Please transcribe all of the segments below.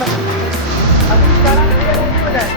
Tapi sekarang dia lupa dah.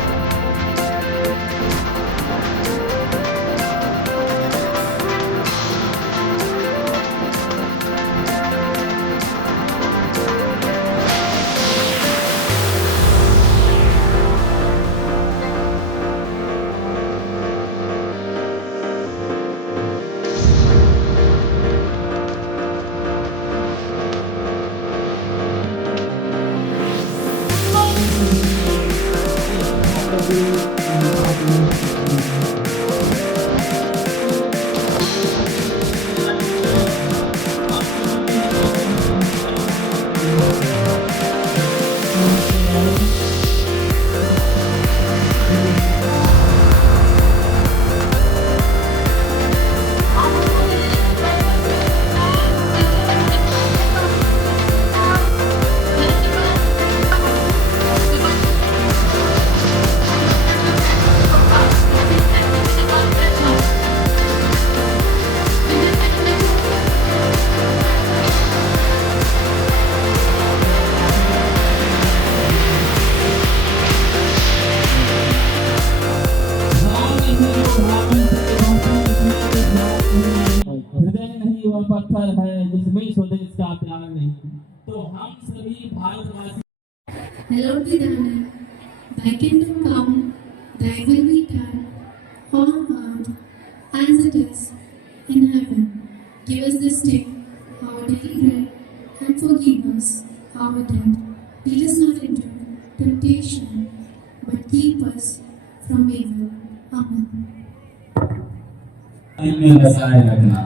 हृदय नहीं वह पत्थर है जिसमें स्वदेश का प्यार नहीं। तो हम सभी भारतवासी Hallowed be thy name, thy kingdom come, thy will be done, on earth as it is in heaven. Give us this day our daily bread, and forgive us our debt. Lead us not into temptation, but keep us from evil. Amen. में बसाए रखना।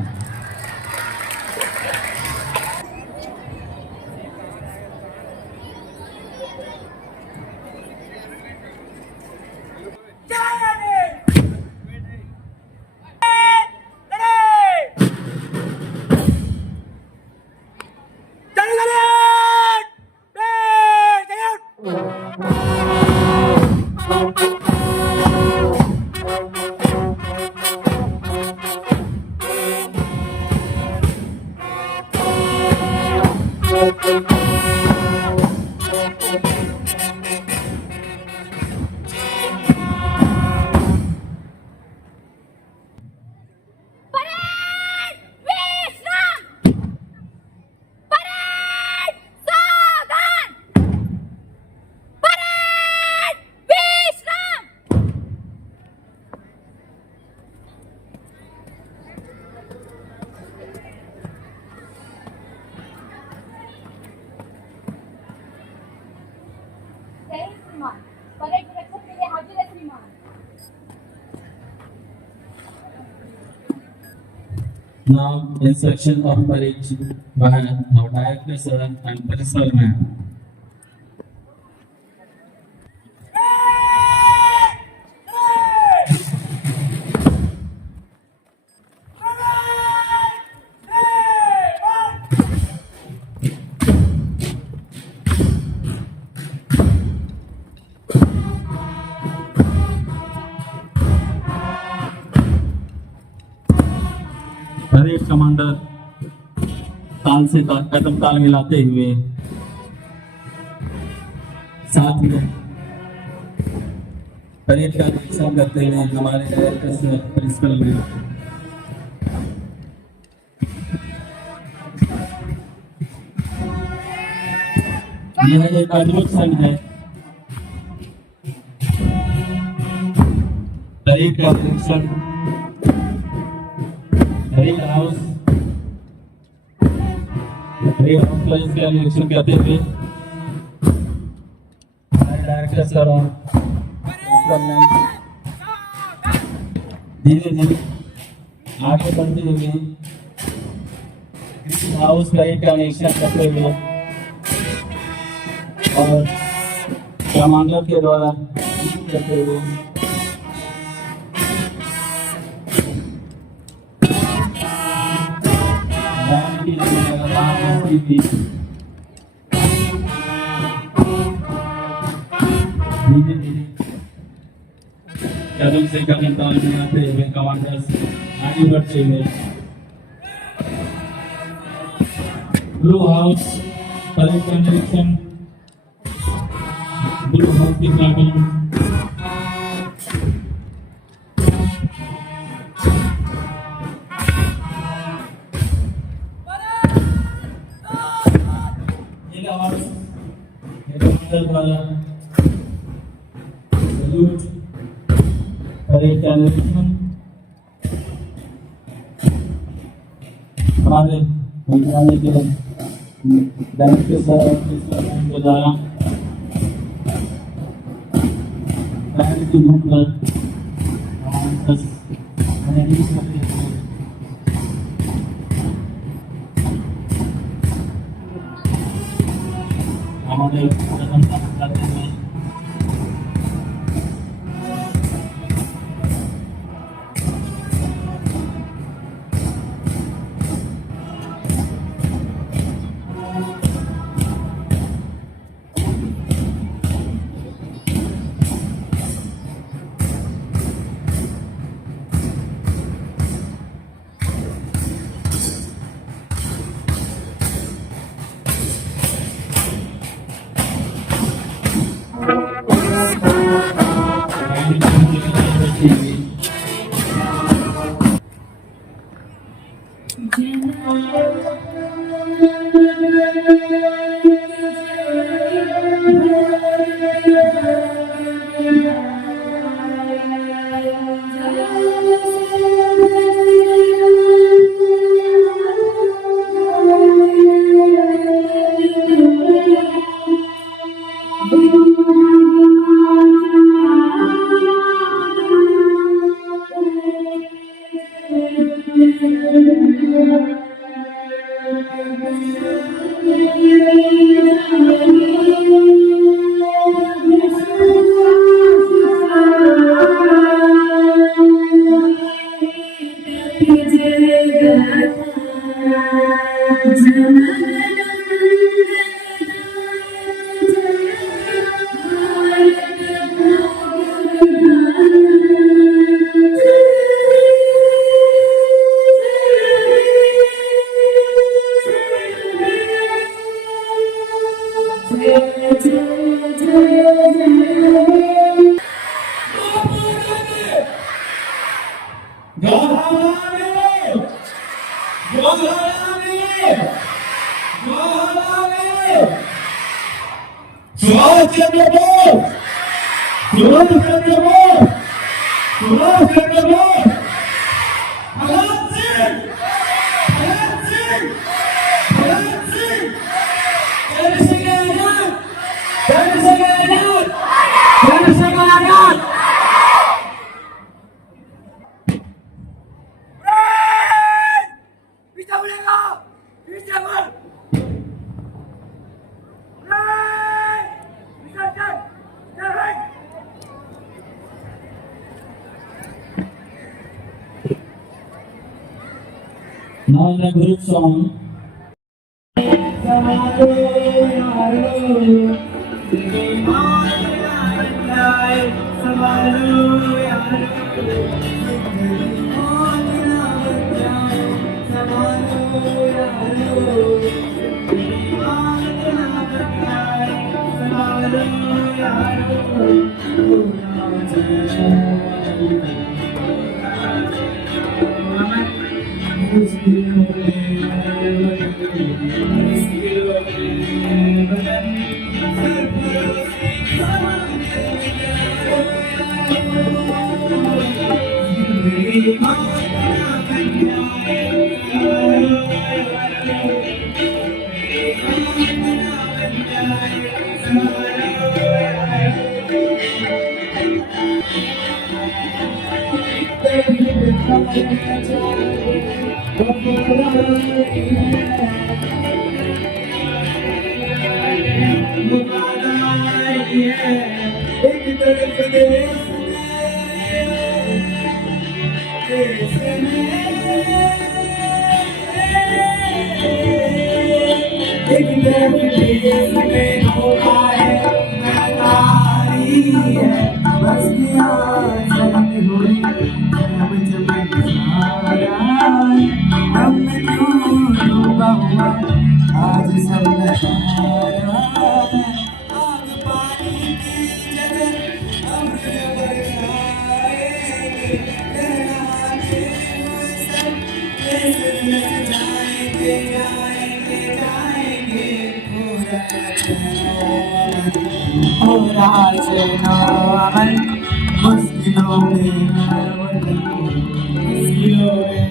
Now, instruction of parade by our director sir and principal ma'am. Parade commander ताल से कदम ताल मिलाते हुए साथ में परेड का निरीक्षण करते हुए हमारे डायरेक्टर प्रिंसिपल में यह एक अद्भुत क्षण है। परेड का निरीक्षण रेड हाउस प्लेस का निरीक्षण करते हुए हमारे डायरेक्टर सर और धीरे धीरे आगे बढ़ते हुए हाउस परेड का निरीक्षण करते हुए और कमांडर के द्वारा करते हुए कदम से कदम ताल मिलाते हुए कमांडर्स आगे बढ़ते हुए ब्लू हाउस परेड का निरीक्षण गुरु भक्ति प्राप्त हमारे मंत्रालय के डायरेक्टर साहब के द्वारा बैठ के घूम कर हमारे प्रशंसा करते हैं। Now the group song. आज सब मुश्किलों में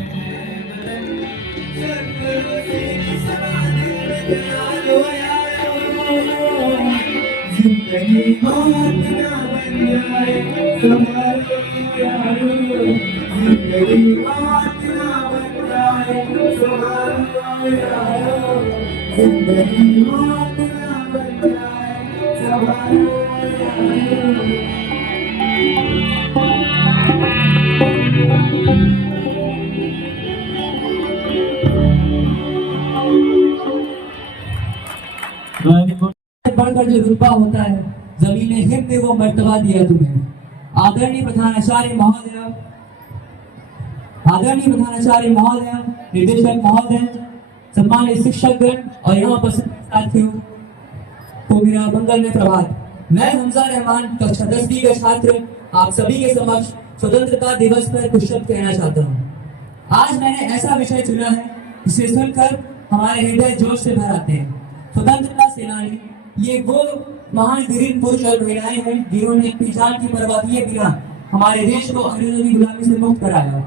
जिंदगी मौत ना बन जाए संभालो यारो, जिंदगी मौत ना बन जाए संभालो यारो, जिंदगी मौत ना बन जाए संभालो यारो। बढ़कर जो रुतबा होता है, जमीन ने हिम्मत वो मर्तबा दिया तुम्हें। आदरणीय प्रधानाचार्य महोदय, आदरणीय प्रधानाचार्य महोदय, निदेशक महोदय, सम्मानित शिक्षकगण और यहाँ पर साथियों को मेरा मंगलमय प्रभात। मैं हमजा रहमान कक्षा 10वीं का छात्र आप सभी के समक्ष स्वतंत्रता दिवस पर कुछ शब्द कहना चाहता हूँ। आज मैंने ऐसा विषय चुना है जिसे सुनकर हमारे हृदय जोश से भर आते हैं। स्वतंत्रता सेनानी ये वो महान धीर पुरुष और महिलाएं हैं जिन्होंने अपनी जान की परवाह किए बिना हमारे देश को अंग्रेजों की गुलामी से मुक्त कराया।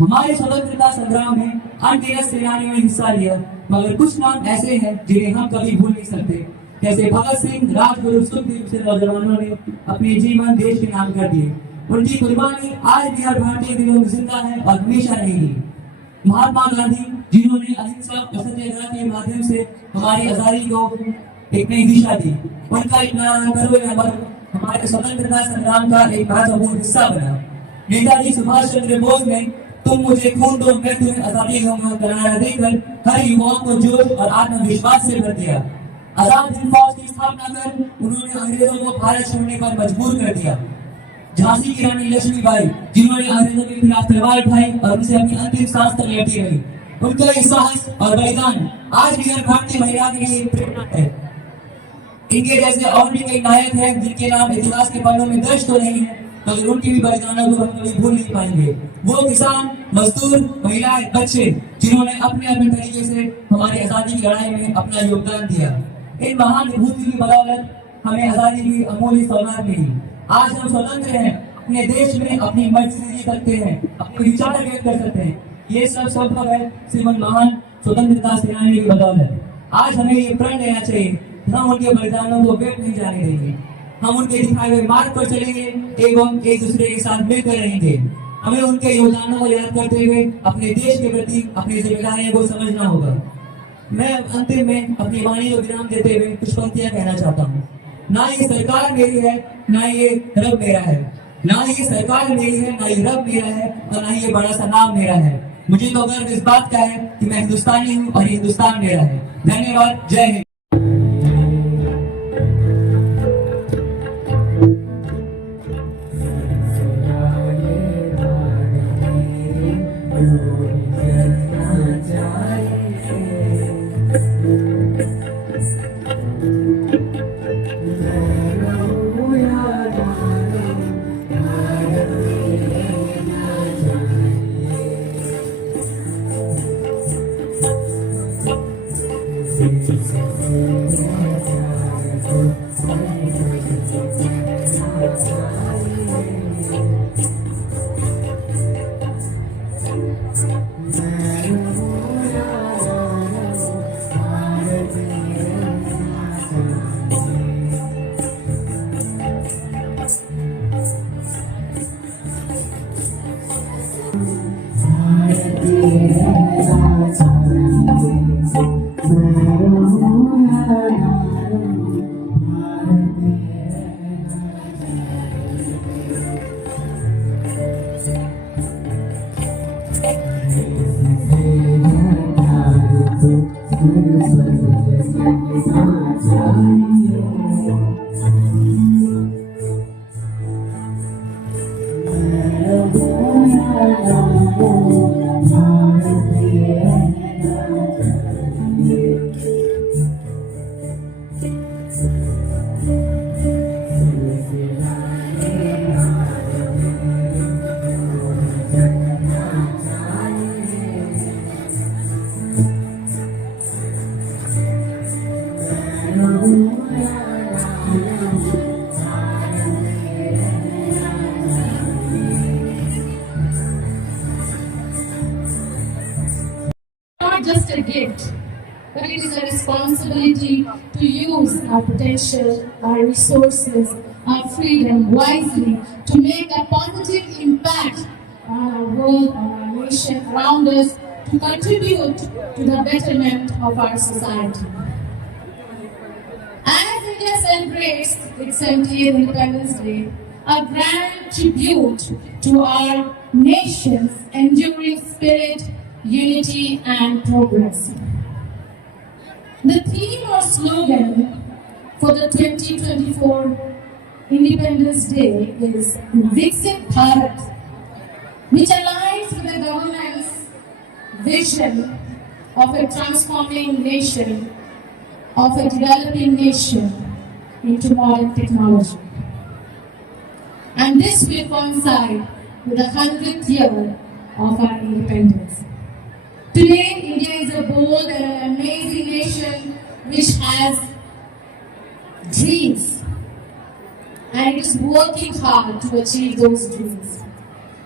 हमारे स्वतंत्रता संग्राम में अनगिनत सेनानियों ने हिस्सा लिया, मगर कुछ नाम ऐसे हैं जिन्हें हम कभी भूल नहीं सकते, जैसे भगत सिंह, राजगुरु, सुखदेव से नौजवानों ने अपने जीवन देश के नाम कर दिए। उनकी कुर्बानी आज भी हर भारतीय दिलों में जिंदा है और हमेशा रहेगी। महात्मा गांधी जिन्होंने अहिंसा और सत्याग्रह के माध्यम से हमारी आजादी को एक नई दिशा दी, उनका इतना गर्व हमारे स्वतंत्रता संग्राम का एक महत्वपूर्ण हिस्सा बना। नेताजी सुभाष चंद्र बोस ने तुम मुझे खून दो मैं तुम्हें आजादी दूंगा का नारा देकर हर युवाओं को जोश और आत्मविश्वास से भर दिया। आजाद हिंद फौज की स्थापना कर उन्होंने अंग्रेजों को भारत छोड़ने पर मजबूर कर दिया। झांसी की रानी लक्ष्मीबाई जिन्होंने अंग्रेजों के खिलाफ तलवार उठाई और उनसे अपनी अंतिम सांस तक लड़ती रही, उनका ये साहस और बलिदान आज भी हर भारतीय महिला के लिए प्रेरणा है। इनके जैसे और भी कई नायक हैं जिनके नाम इतिहास के पन्नों में दर्ज तो नहीं है, मगर उनकी भी बलिदानों को हम कभी भूल नहीं पाएंगे। वो किसान, मजदूर, महिलाएं, बच्चे जिन्होंने अपने अपने तरीके से हमारी आजादी की लड़ाई में अपना योगदान दिया। इन महान विभूति की बदौलत हमें आजादी की अमूल्य सौगात मिली। आज हम स्वतंत्र हैं, अपने देश में अपनी मर्जी से जी सकते हैं, अपने विचार व्यक्त कर सकते हैं। ये सब संभव है सिर्फ महान स्वतंत्रता सेनानी की बदौलत। आज हमें ये प्रण लेना चाहिए, हम उनके बलिदानों को व्यक्त नहीं जाने देंगे। हम उनके दिखाए हुए मार्ग पर चलेंगे एवं एक दूसरे के साथ मिलकर रहेंगे। हमें उनके योगदानों को याद करते हुए अपने देश के प्रति अपनी जिम्मेदारियों को समझना होगा। मैं अंतिम में अपनी वाणी को विराम देते हुए कुछ पंक्तियां कहना चाहता हूँ। ना ये सरकार मेरी है, ना ये रब मेरा है, ना ये सरकार मेरी है, ना ये रब मेरा है, और ना ये बड़ा सा नाम मेरा है। मुझे तो गर्व इस बात का है कि मैं हिंदुस्तानी हूँ और ये हिंदुस्तान मेरा है। धन्यवाद। जय Hind. just a gift, but it is a responsibility to use our potential, our resources, our freedom wisely to make a positive impact on our world, on our nation around us, to contribute to the betterment of our society. As India celebrates its 70th Independence Day, a grand tribute to our nation's enduring spirit, unity and progress. The theme or slogan for the 2024 Independence Day is Viksit Bharat, which aligns with the government's vision of a transforming nation, of a developing nation into modern technology. And this will coincide with the 100th year of our independence. Today, India is a bold and an amazing nation which has dreams and it is working hard to achieve those dreams.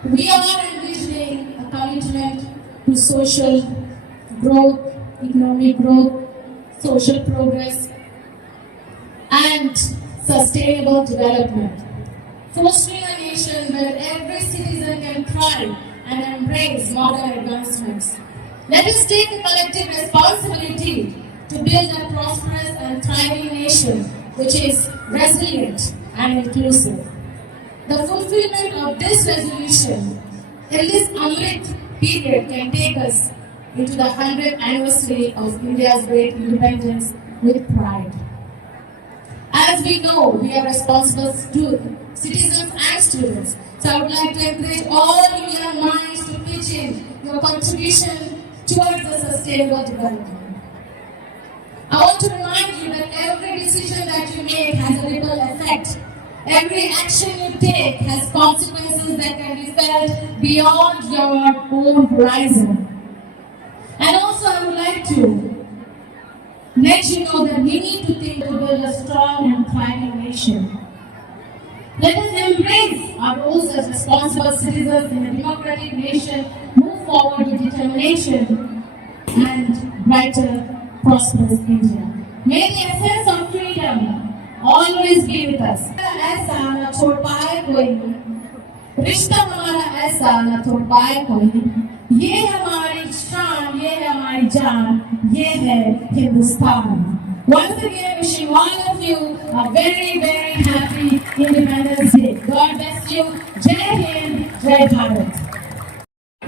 We are envisioning a commitment to social growth, economic growth, social progress, and sustainable development. Fostering a nation where every citizen can thrive and embrace modern advancements. Let us take a collective responsibility to build a prosperous and thriving nation which is resilient and inclusive. The fulfillment of this resolution in this Amrit period can take us into the 100th anniversary of India's great independence with pride. As we know, we are responsible citizens and students. So I would like to encourage all you young minds to pitch in your contribution towards the sustainable development. I want to remind you that every decision that you make has a ripple effect. Every action you take has consequences that can be felt beyond your own horizon. And also I would like to let you know that we need to think to build a strong and thriving nation. Let us embrace our roles as responsible citizens in a democratic nation, move forward with determination and brighter, prosperous India. May the essence of freedom always be with us. ऐसा न छोड़ पाए कोई, रिश्ता हमारा ऐसा न तोड़ पाए कोई, ये हमारी शान, ये हमारी जान, ये है Hindustan. Once again, wishing all of you a very, very happy Independence Day. God bless you. Jai Hind, Jai Bharat.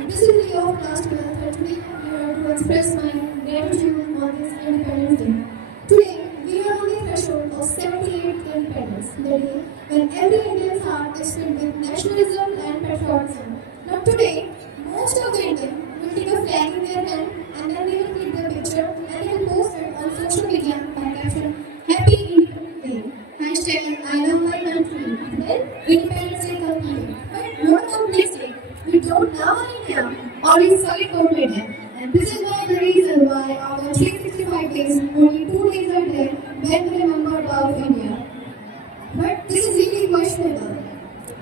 This is the year of last month, but today we are to express my gratitude on this Independence Day. Today, we are on the threshold of 78th Independence, the day when every Indian's heart is filled with nationalism and patriotism. Now today, most of the Indians will take a flag in their hand and then they will click their picture and they will post it on social media by caption Happy Independence Day, hashtag I love my country, then Independence Day completed. But not on this day, we don't love India or we celebrate it. And this is why the reason why after 365 days, only 2 days are there when we remember about India. But this is really questionable.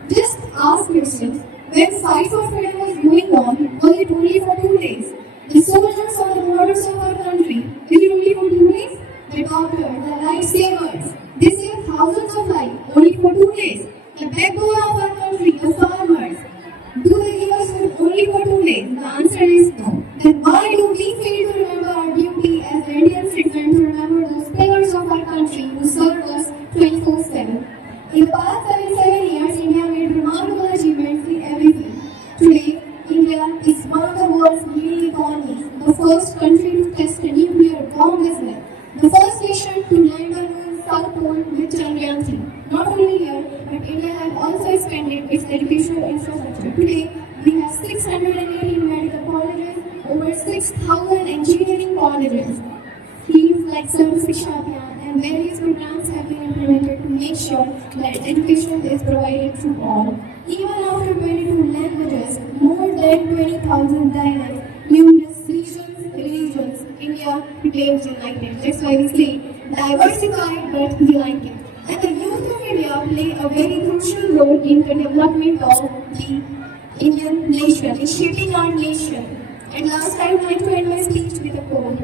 Just ask yourself, when fight for freedom was going on, was it only for 2 days? The soldiers on the borders of our country, is it only for 2 days? The doctors, the lifesavers, they saved thousands of lives only for 2 days. The backbone of our country, the farmers, do they give us food only for 2 days? The answer is no. Then why do we fail to remember our duty as Indian citizens to remember those pillars of our country who served us 24/7? In the past 77 years, India made remarkable achievements in every field. Today, India is one of the world's leading economies, the first country to test a nuclear bomb missile, the first nation to land on the South Pole with Chandrayaan-3. Not only here, but India has also expanded its educational infrastructure. Today, we have 618 medical colleges, over 6,000 engineering colleges. Schemes like Sarv Shiksha Abhiyan and various programs have been implemented to make sure that education is provided to all. Even after 22 languages, more than 20,000 dialects, numerous religions, India remains united. That's why we say diversified but united. And the youth of India play a very crucial role in the development of the Indian nation, in shaping our nation. At last, I would like to end my speech with a quote.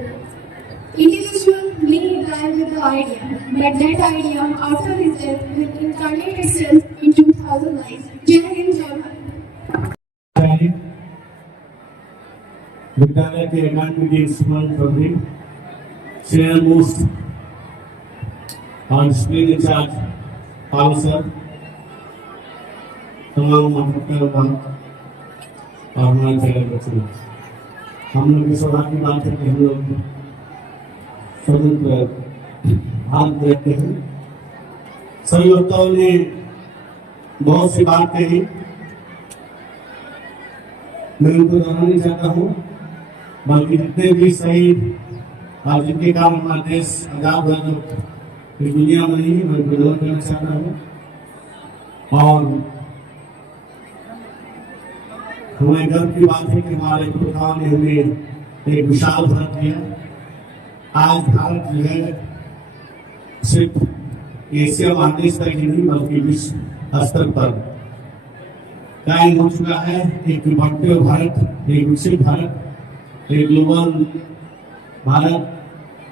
Individual may die with the idea, but that idea, after his death, will incarnate itself in 2009. Jai Hind, Jai Bharat. विद्यालय के academic school प्रभारी senior most और discipline in charge पाल सर, तमाम महत्वपूर्ण और हमारे प्यारे बच्चे, हम लोग की सौभाग्य की बात है कि हम लोग स्वतंत्र भारत में रहते हैं। सभी वक्ताओं ने बहुत सी बात कही, मैं उनको दोहराना चाहता हूँ, बल्कि जितने भी शहीद और जिनके कारण हमारा देश आजाद हुआ तो इस दुनिया में नहीं, मैं उनको दोहरा करना चाहता हूँ। और हमें गर्व की बात है कि हमारे पुरखाओं ने हमें एक विशाल भारत दिया। आज भारत जो है सिर्फ एशिया महादेश तक ही नहीं बल्कि विश्व स्तर पर कायम हो चुका है। एक बढ़ते हुए भारत, एक विकसित भारत, एक ग्लोबल भारत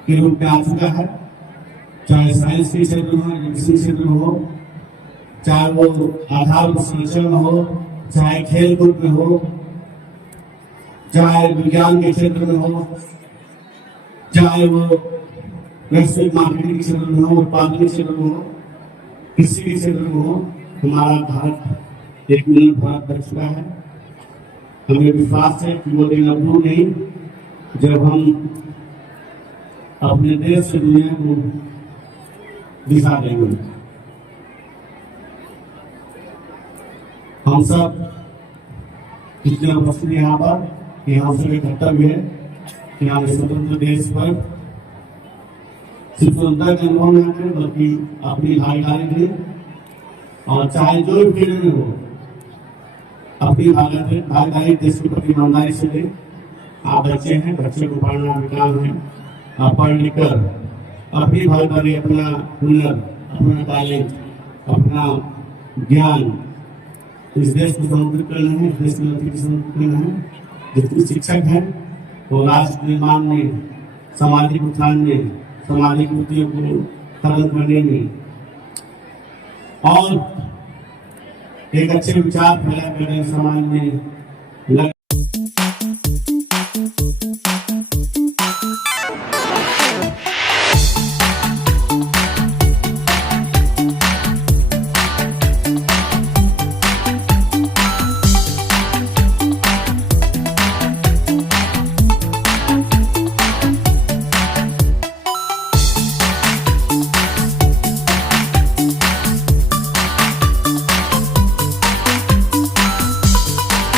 के रूप में आ चुका है। चाहे साइंस के क्षेत्र में हो, एजुकेशन क्षेत्र में हो, चाहे वो आधार संरचना में हो, चाहे खेल कूद में हो, चाहे विज्ञान के क्षेत्र में हो, चाहे वो वैश्विक मार्केटिंग के क्षेत्र में हो, उत्पादन के क्षेत्र में हो, कृषि के क्षेत्र में हो, हमारा भारत एक उन्नत भारत बन चुका है। हमें विश्वास है कि वो दिन अब दूर नहीं जब हम अपने देश से दुनिया को दिखा देंगे। हम सब इतने उपस्थित यहाँ पर कि हम सभी कर्तव्य है कि हम स्वतंत्र देश पर सिर्फ स्वतंत्रता का अनुभव न करें बल्कि अपनी भागीदारी दें, और चाहे जो भी फील्ड में हो अपनी भागीदारी देश के प्रति ईमानदारी से दें। आप बच्चे हैं, बच्चे को पढ़ना विज्ञान है, आप पढ़ लिख कर अपनी भागीदारी, अपना हुनर, अपना टैलेंट, अपना ज्ञान इस देश को समर्पित करना है, इस देश की उन्नति को समर्पित करना है। जितने शिक्षक हैं वो राष्ट्र निर्माण में, सामाजिक उत्थान में, सामाजिक कुरीतियों को खत्म करने में और एक अच्छे विचार पैदा करने समाज में